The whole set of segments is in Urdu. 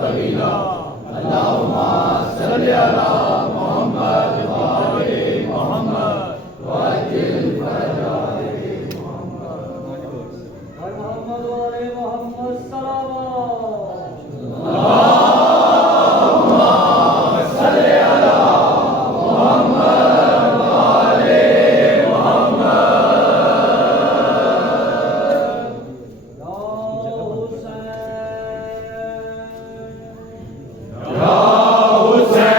طويلا اللهم صل على محمد وآل محمد وعجل فرجهم محمد وآل محمد صلوات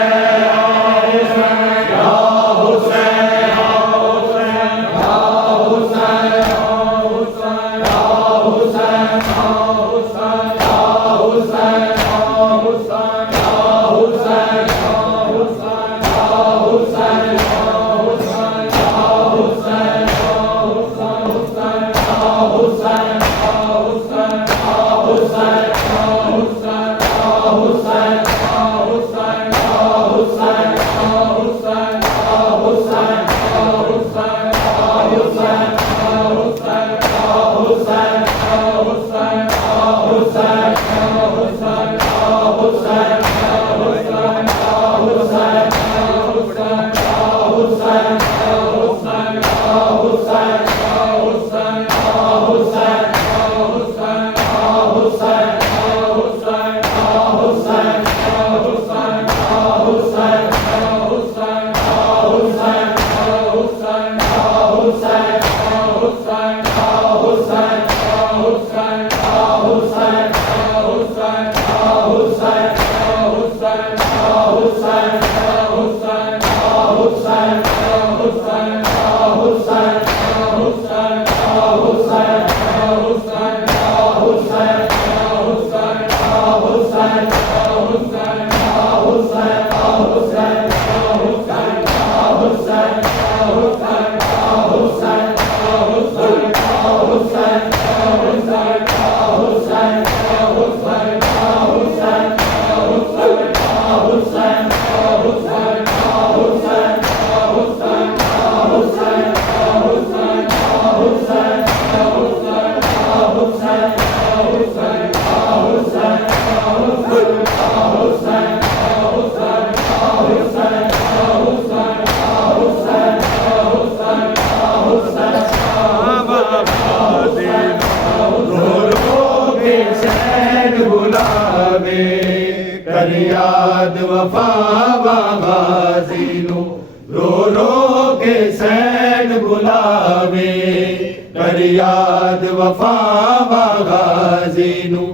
یاد وفا غازی نو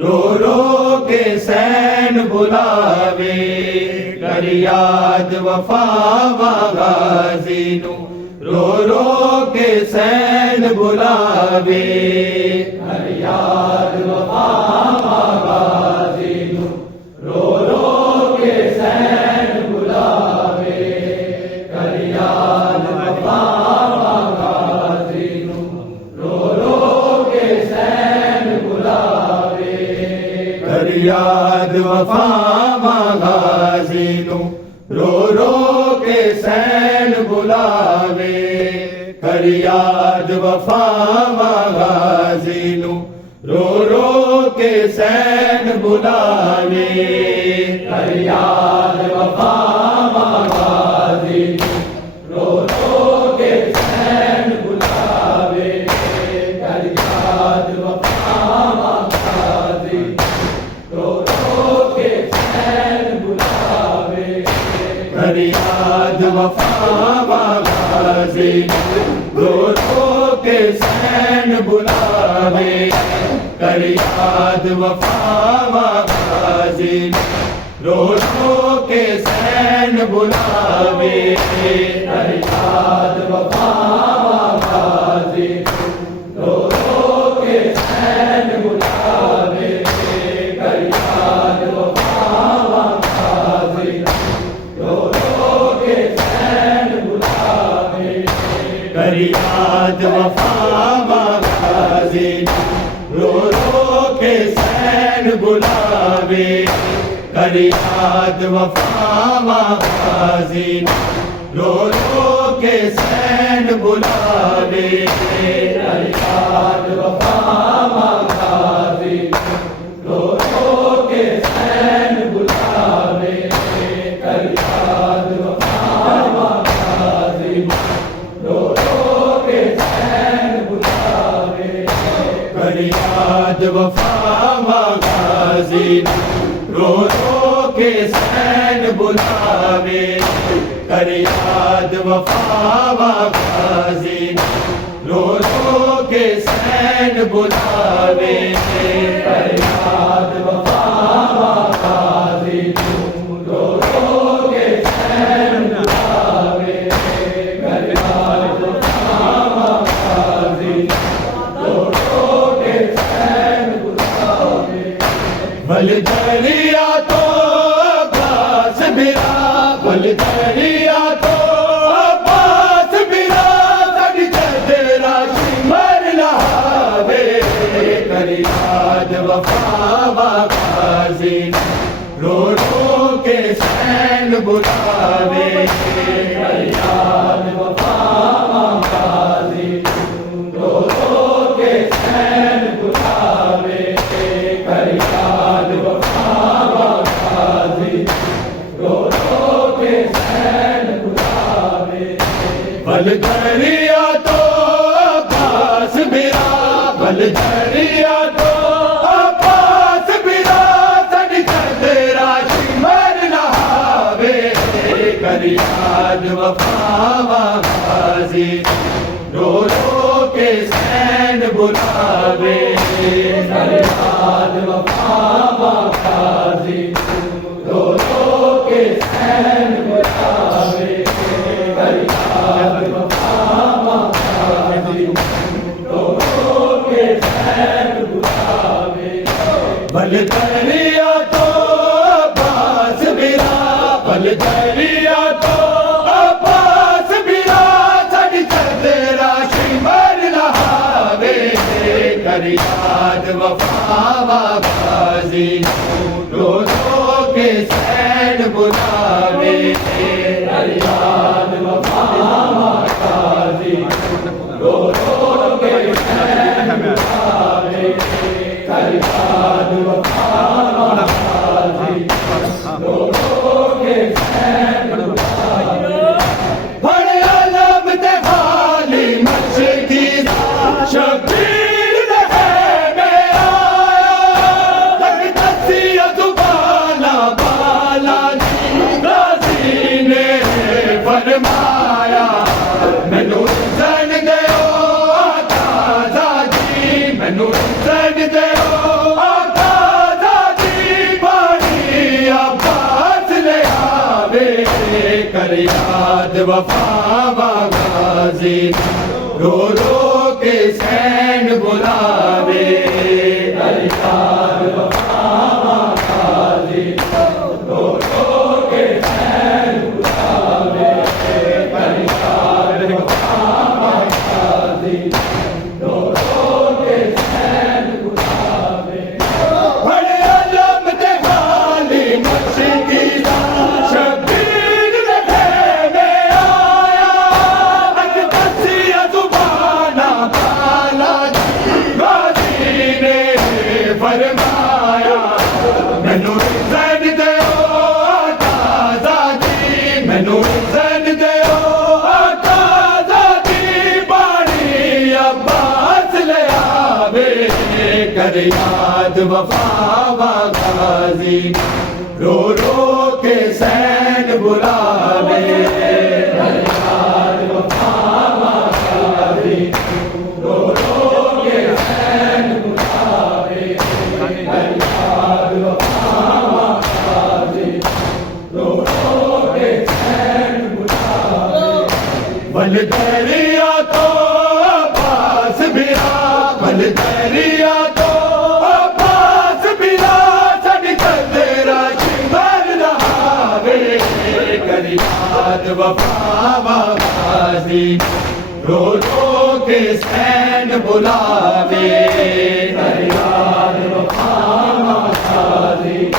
رو رو کے سین بلاوے کر یاد وفا غازی نو رو رو کے سین بلاوے کر یاد وفا غازی نو رو رو کے سین بلاوے کر یاد وفا غازی نو رو رو کے سین بلاوے کر یاد وفا غازی نو رو رو کے سین بلاوے کر یاد وفا غازی نو رو رو کے سین بلاوے کر یاد وفا غازی نو رو رو کے سین بلاوے کر یاد وفا غازی نو رو رو کے سین بلاوے کر یاد وفا غازی رو رو کے سین بلاوے کر یاد وفا غازی رو رو کے سین بلاوے کر یاد وفا غازی رو رو کے سین بلاوے کر یاد وفا غازی رو رو کے سین بلاوے کر یاد وفا غازی رو رو کے سین بلاوے کر یاد وفا غازی رو رو کے سین بلاوے کر یاد وفا غازی رو رو کے سین بلاوے کر یاد وفا غازی رو رو کے سین رو رو کے سین بلاوے کر یاد وفا غازی رو رو کے سین بلاوے کر یاد وفا غازی رو رو کے سین بلاوے کر یاد وفا غازی رو رو کے سین بلاوے بل دریا تو عباس برا بل دریا تو عباس برا سڑ تیرا شمر لہاوے کر یاد وفا غازی رو رو کے سین بلاوے کر یاد وفا غازی رو رو کے سین بلاوے کر یاد وفا غازی رو رو کے سین بلاوے بل دریا تو عباس برا بل دریا تو عباس برا سڑ تیرا شمر لہاوے کر یاد وفا غازی رو رو کے سین بلاوے کر یاد وفا غازی رو رو کے سین بلاوے کر یاد وفا غازی رو رو کے سین بلاوے بل دریا تو عباس برا بل دریا تو عباس برا سڑ تیرا شمر لہاوے کر یاد وفا غازی رو رو کے سین بلاوے کر یاد وفا غازی رو رو کے سین بلاوے کر یاد وفا غازی رو رو کے سین بلاوے بڑے علم تے حالی مشکی شبیر رہے میرا تک دسیا زبانا بالا جی غازی نے فرمایا مینو سن دیو آقا زادی مینو سن دیو آقا زادی پانی عباس لے آوے کر یاد وفا غازی رو رو کے سین بلاوے کر یاد وفا غازی رو رو کے سین بلاوے کر یاد وفا غازی رو رو کے سین بلاوے بڑے علم تے حالی مشکی شبیر رہے میں آیا حق دسیا زبانا بالا غازی نے فرمایا مینو سن دیو آقا زادی مینو سن دیو آقا زادی پانی عباس لے آوے کر یاد وفا غازی رو رو کے سین بلاوے کر یاد وفا غازی رو رو کے سین بلاوے کر یاد وفا غازی رو رو کے سین بلاوے بل دریا تو عباس برا بل دریا تو عباس برا سڑ تیرا شمر لہاوے کر یاد وفا غازی رو رو کے سین بلاوے کر یاد وفا غازی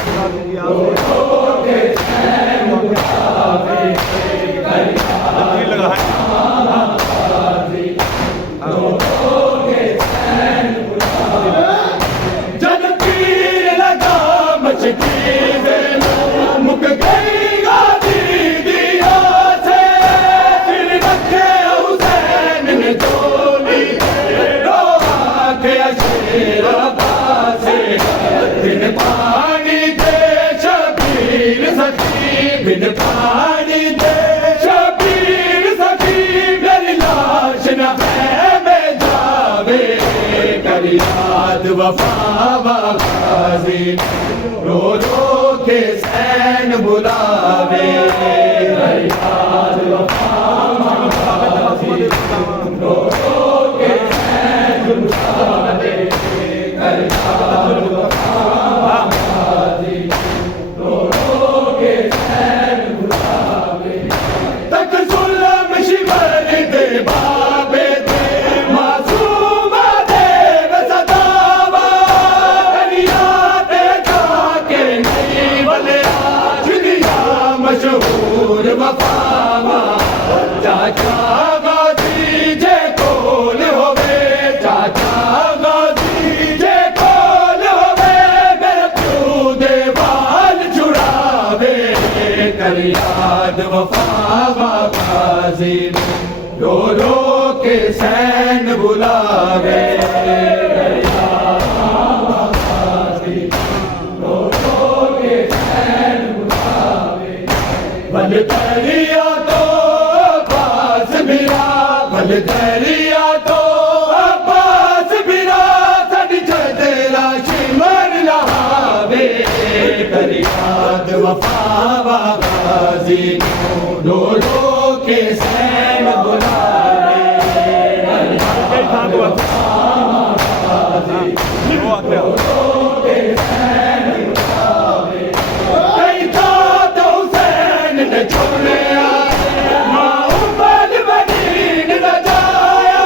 رو رو کے سین بلاوے کر یاد وفا غازی رو رو کے سین بلاوے جب تیر لگا مچکی مک گئی غازی دیا سے پھر رکھے حسین نے چولی رو آنکھیں شیر عباس دن پانی دے وفا غازی رو رو کے سین بلاوے فریاد وفا غازی رو رو کے سین بلاوے فریاد وفا غازی رو رو کے سین بلاوے تک ظلم شمر دے بابے دے معصوم دے بسداوا دنیا دے جا کے نہیں بلے آج دیا مشہور وفاوا چاچا غازی جے کول ہوئے چاچا غازی جے کول ہوئے میرے پیو دے وال چھڑاوے کر یاد وفاوا غازی رو رو کے سین بلاوے کر یاد وفاوا غازی رو رو کے سین بلاوے بل دریا تو عباس میرا بل دریا تو عباس میرا سڑی چھترا شمر لہاوے کر یاد وفاوا غازی رو رو کے سین بلاوے کر یاد وفاوا غازی رو رو کے سین بلاوے کئی داد حسین نے چھوڑیا ماں عمر مدین نہ جایا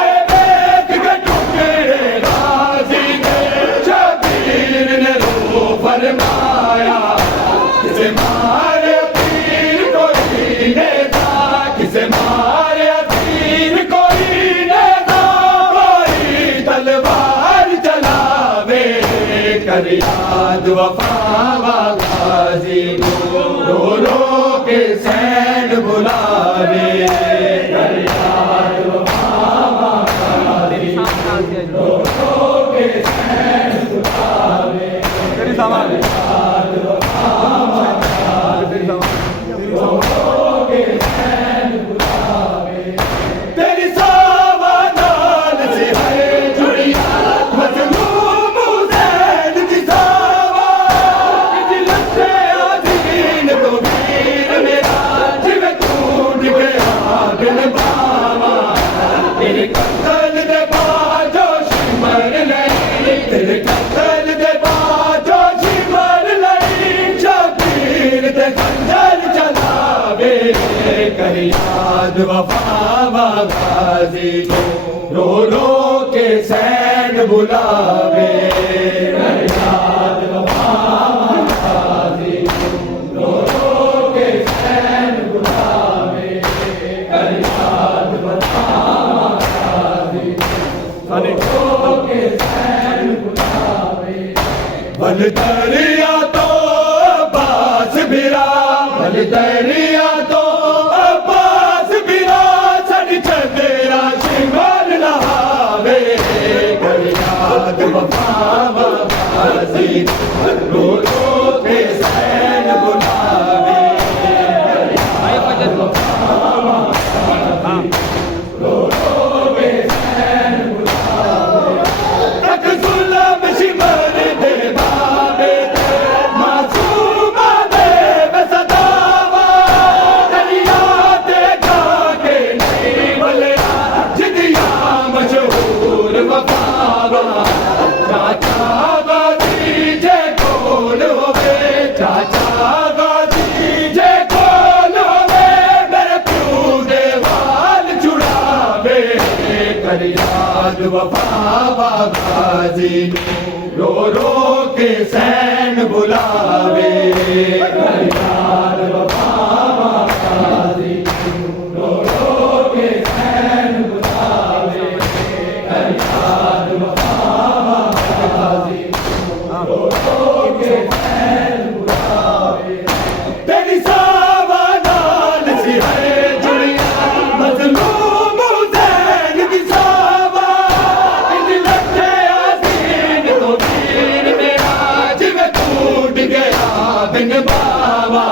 اے بیت کے ٹکڑے غازی کے شبیر نے رو فرمایا کسے مارے تیر کوئی نے تھا کسے مارے تیر کوئی نے تھا کوئی تلوار چلاوے کر یاد وفاوا غازی رو رو کے سین بلاوے کر یاد وفاوا غازی رو رو کے سین بلاوے کر یاد وفاوا غازی رو رو کے سین بلاوے تیری ساوانال سے ہے جڑیا مظلوم حسین کی ساوا دلت سے آدین تو ویر میرا جب ٹوٹ گیا دل باوا تیرے قتل دے باجو شمر لئی تیرے قتل دے باجو شمر لئی شبیر دے خنجر چلاوے کر یاد وفاوا غازی رو رو کے سین بلاوے کر یاد وفاوا غازی رو رو کے سین بلاوے کر یاد وفاوا غازی رو رو کے سین بلاوے بل دریا تو عباس بھرا بل دریا تو عباس بھرا سڑی چھترا شمر لہاوے کر یاد وفاوا غازی رو رو کے سین بلاوے کر یاد وفاوا غازی رو رو کے سین بلاوے تک ظلم شمر دے بابے دے معصوم دے بسداوا دنیا دے جا کے نہیں بلے آج دیا مشہور وفاوا چاچا غازی جے کول ہوئے چاچا غازی جے کول ہوئے میرے پیو دے وال چھڑاوے کر یاد وفاوا غازی رو رو کے سین بلاوے کر یاد وفاوا غازی رو رو کے سین بلاوے کر یاد وفاوا غازی رو رو کے سین بلاوے تیری ساوانال سی ہے جڑیا مظلوم حسین کی ساوا دلت سے آدین تو ویر میرا جب ٹوٹ گیا بن باوا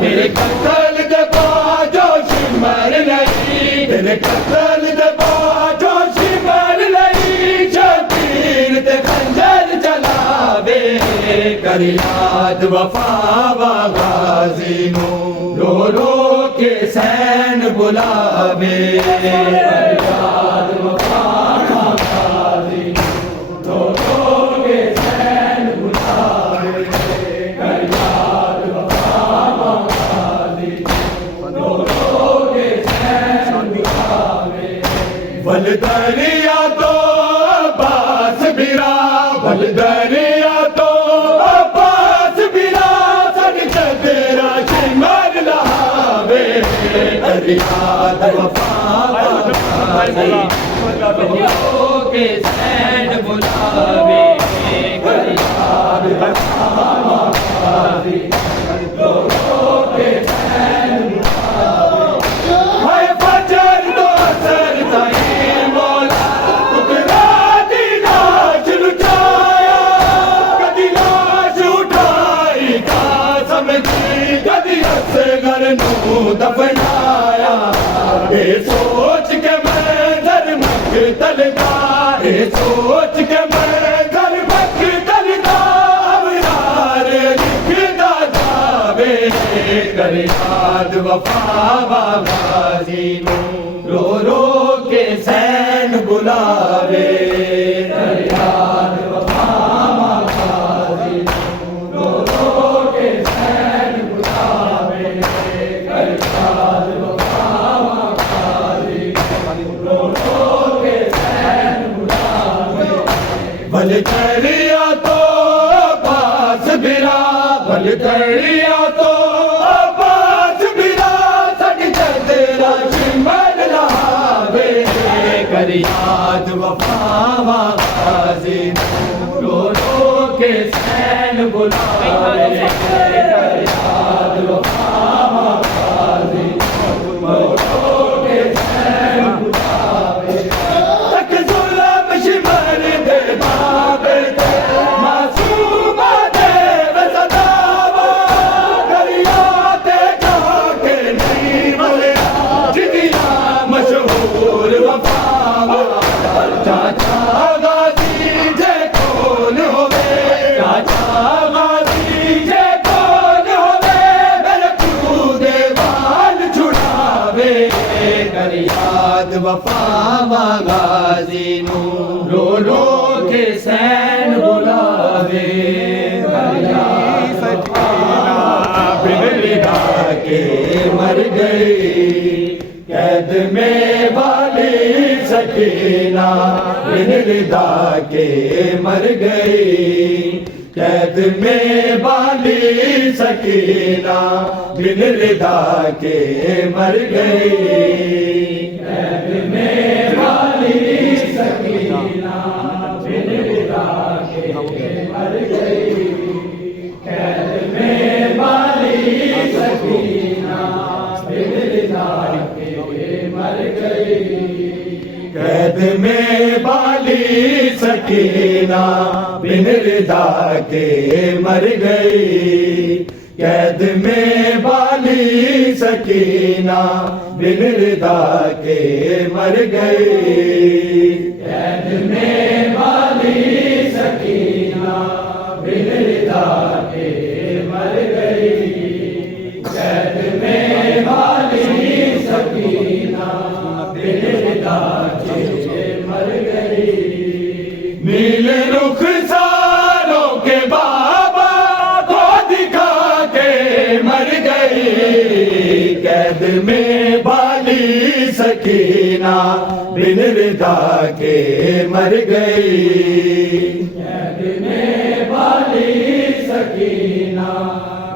تیرے قتل دے باجو شمر لئی تیرے قتل دے باجو شمر لئی شبیر دے کر یاد وفا غازی نو رو رو کے سین بلاوے یاد وفا غازی نو رو رو کے سین بلاوے کر یاد وفا غازی نو رو کے سین بلاوے ول دریا تو عباس برا ول دریا تو عباس برا سن تیرا شمار لہاوے کر یاد وفا غازی نو کے سین بلاوے کر یاد وفا غازی نو کے سین بلاوے ہے فجر تو اثر تائیں مولا ٹکرا دی لاش لٹایا کدی لاش اٹھائی کا سمجھی کدی اصغر نو دفنایا اے سوچ کے میں در مقتل دا اے سوچ کے میں در مقتل دا ابرار لکھدا جاوے کر یاد وفا غازی نو رو رو کے سین بلاوے کر یاد وفا غازی نو رو رو کے سین بلاوے کر یاد وفا غازی نو رو رو کے سین بلاوے بل دریا تو عباس برا بل دریا تو عباس برا سن تیرا شمار لہاوے کر یاد وفا غازی رو رو کے سین بلاوے کر یاد وفا غازی رو رو کے سین بلاوے تک ظلم شمر دے بابے دے معصوم دے وزداوا دریات جہاں کے نہیں ملیا جدیا مشہور وفاوا چاچا غازی جے کون ہوئے چاچا غازی جے کون ہوئے میرے کودے بال چھڑاوے کر یاد وفا غازی نو رو رو کے سین بلاوے کر یاد وفا بن لدا کے مر گئی قید میں والی سکینہ بن لدا کے مر گئی قید میں والی سکینہ بن لدا کے مر گئی قید میں والی سکینہ بن لدا کے مر گئی قید میں والی سکینہ بن لدا کے مر گئی قید میں والی سکینہ بن لدا کے مر گئی قید میں والی سکینہ بن لدا کے مر گئی قید میں والی سکینہ بن لدا کے مر گئی قید میں والی سکینہ بن لدا کے مر گئی نیل رخساروں کے بابا کو دکھا کے مر گئی قید میں والی سکینہ بن لدا کے مر گئی قید میں والی سکینہ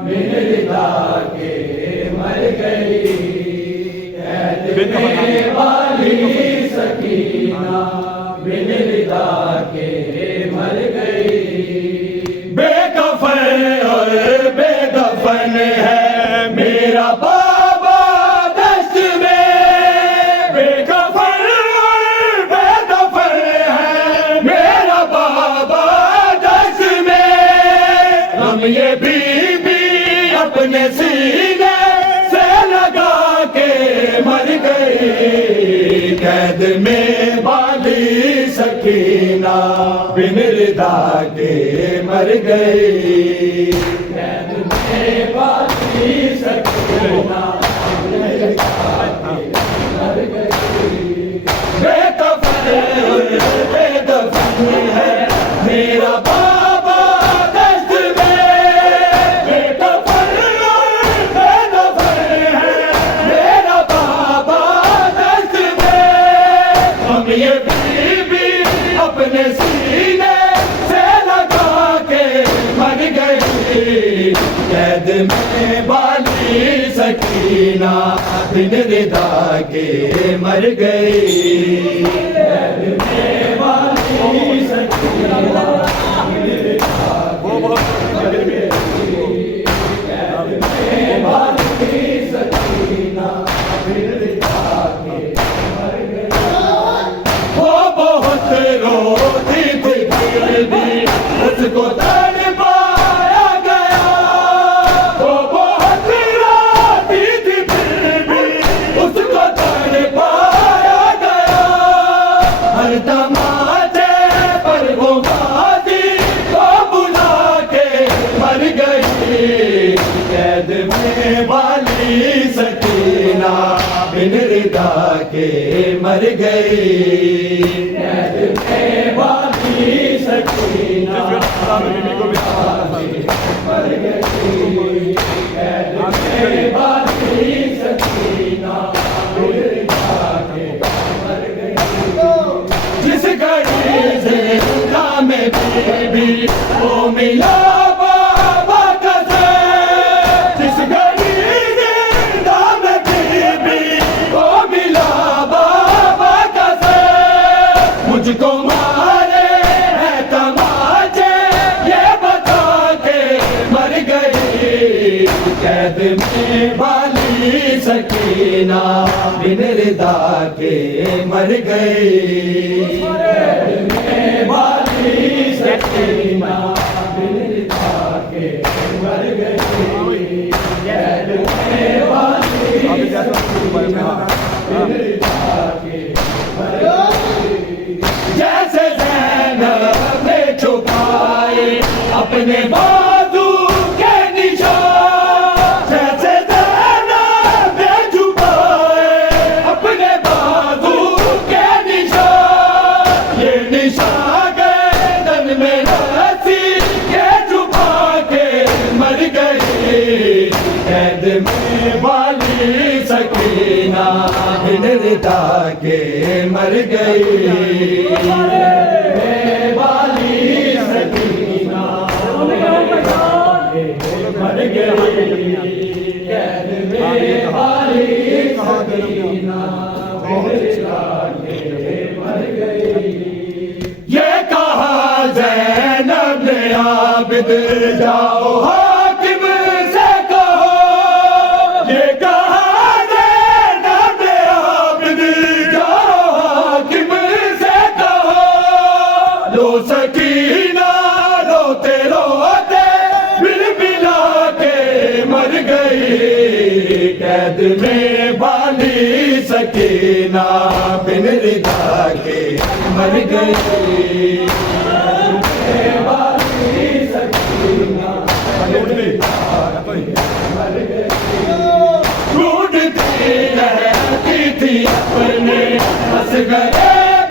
بن لدا کے مر گئی قید میں والی سکینہ بن لدا کے مر گئی بے کفن اور بے دفن ہے میرا بابا دشت میں بے کفن اور بے دفن ہے میرا بابا دشت میں ہم یہ بی اپنے سینے سے لگا کے مر گئی قید میں والی سکینہ بن رضا کے مر گئی، قید میں والی سکینہ بن رضا کے مر گئی، بے کفن بے دفن ہے میرا بابا دشت میں، بے کفن بے دفن ہے میرا بابا دشت میں، ہم یہ بی بی اپنے سینے سے لگا کے مر گئی، قید میں والی سکینہ بن رضا کے مر گئی، قید میں والی سکینہ بن رضا کے مر گئی، قید میں والی سکینہ بن رضا کے مر گئی، وہ بہت روتی تھی پھر بھی اس کو تڑپایا گیا، وہ بہت روتی تھی پھر بھی اس کو تڑپایا گیا، ہر تماچے پر وہ ماضی کو بلا کے مر گئی، قید میں والی سکینہ بن رضا کے مر گئی، قید میں والی سکینہ بن رضا کے مر گئی، قید میں والی سکینہ بن رضا کے مر گئی، جس گھڑی زندہ میں بھی وہ ملا بابا کا سر، جس گھڑی زندہ میں بھی وہ ملا بابا کا سر، مجھ کو مارے ہے تماچے یہ بتا کے مر گئی، قید میں والی سکینہ بن رضا کے مر گئی، قید میں والی سکینہ بن رضا کے مر گئی، قید میں والی سکینہ بن رضا کے مر گئی، جیسے زینب نے چھپائے اپنے بازو کے نشان، جیسے زینب نے چھپائے اپنے بازو کے نشان، یہ نشان گردن میں رسی کے چھپا کے مر گئی، قید میں والی سکینہ بن رضا کے مر گئی، قید میں والی سکینہ بن رضا کے مر گئی، قید میں والی سکینہ بن رضا کے مر گئی، یہ کہا زینب نے عابد جاؤ حاکم سے کہو، یہ کہا زینب نے عابد جاؤ حاکم سے کہو، لو سکینہ روتے روتے بل بلا کے مر گئی، قید میں والی سکینہ بن رضا کے مر گئی، قید میں والی سکینہ بن رضا کے مر گئی، ڈھونڈتی رہتی تھی اپنے اصغر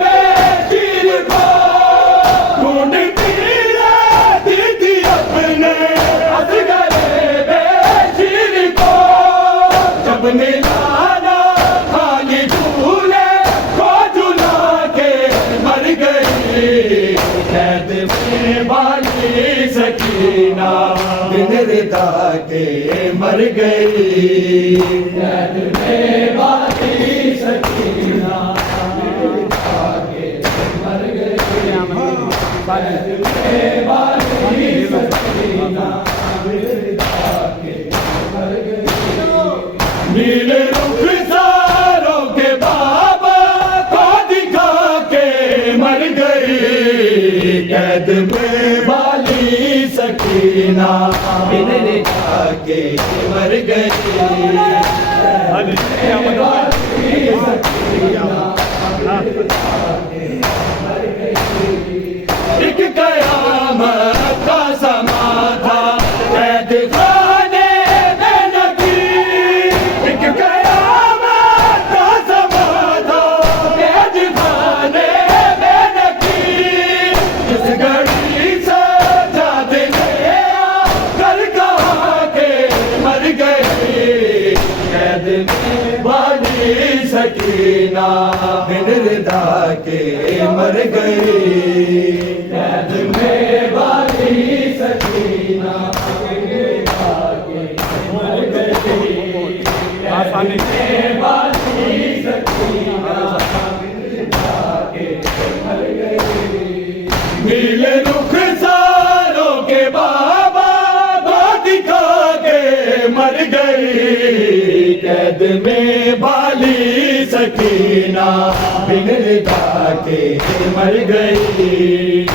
بیٹی کو، ڈھونڈتی رہتی تھی اپنے اصغر بیٹی کو، جب ملانا خالی جھولے کو جھلا کے مر گئی، قید میں والی سکینہ بن رضا کے مر گئی، قید میں والی سکینہ بن رضا کے مر گئی، قید میں والی سکینہ بن رضا کے مر گئی، نیلے رخساروں کے بابا کو دکھا کے مر گئی، قید میں والی سکینہ بن رضا کے مر گئی، قید میں والی سکینہ ایک قیامت کا سما تھا قید خانے میں نکیر، ایک قیامت کا سما تھا قید خانے میں نکیر، جس گھڑی سجاد نے آ کر کہا کہ مر گئی، قید میں والی سکینہ بن رضا کے مر گئی، قید میں والی سکینہ بن رضا کے مر گئی، قید میں والی سکینہ بن رضا کے مر گئی، نیلے رخساروں کے بابا کو دکھا کے مر گئی، قید میں والی سکینہ بن رضا کے مر گئی۔